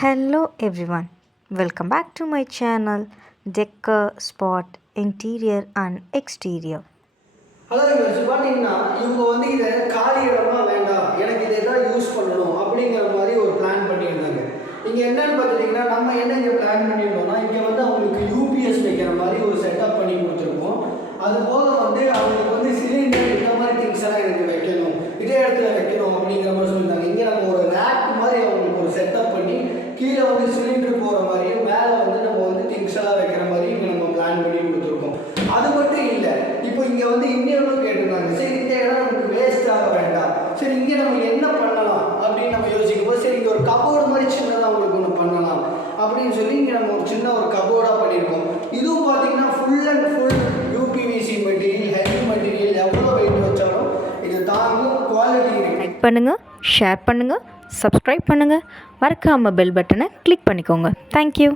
Hello everyone, welcome back to my channel Decor Spot Interior and Exterior. Hello use பார்த்தீங்கன்னா இவங்க இதை காலி இடமா வேண்டாம், எனக்கு இதை தான் யூஸ் பண்ணணும் அப்படிங்கிற மாதிரி ஒரு பிளான் பண்ணியிருந்தாங்க. இங்கே என்னன்னு பார்த்துட்டிங்கன்னா நம்ம என்ன இங்கே பிளான் பண்ணியிருந்தோம்னா இங்கே அவங்களுக்கு யூபிஎஸ் வைக்கிற மாதிரி ஒரு செட்டப் பண்ணி கொடுத்துருக்கோம். அது போக அவங்களுக்கு சிலிண்டர் இந்த மாதிரி திங்ஸ் எல்லாம் எனக்கு வைக்கணும், இதே இடத்துல வைக்கணும் அப்படிங்கிற மாதிரி சொல்லியிருந்தாங்க. இங்கே நம்ம ஒரு ரேக் மாதிரி அவங்களுக்கு ஒரு செட்டப் பண்ணி கீழே சிலிண்டர் போகிற மாதிரியும் மேலே நம்ம திங்ஸ் எல்லாம் வைக்கிற மாதிரியும் இங்கே நம்ம பிளான் பண்ணி கொடுத்துருக்கோம். அது மட்டும் இல்லை, இப்போ இங்கே இன்னொரு கேட்டிருந்தாங்க, சரி இந்த இடம் நமக்கு வேஸ்ட் ஆக வேண்டாம், சரி இங்கே நம்ம என்ன பண்ணலாம் அப்படின்னு நம்ம யோசிக்கும் போது, சரி இங்கே ஒரு கபோர்டு மாதிரி சின்னதாக அவங்களுக்கு ஒன்று பண்ணலாம் அப்படின்னு சொல்லி இங்கே நம்ம ஒரு சின்ன ஒரு கபோர்டாக பண்ணியிருக்கோம். இதுவும் பார்த்தீங்கன்னா full and full UPVC material, heavy material, எவ்வளோ வெயிட் வச்சாலும் இது தாங்கும், குவாலிட்டி இருக்குது. லைக் பண்ணுங்கள், ஷேர் பண்ணுங்கள், சப்ஸ்கிரைப் பண்ணுங்கள், மறக்காமல் பெல் பட்டனை கிளிக் பண்ணிக்கோங்க. தேங்க்யூ.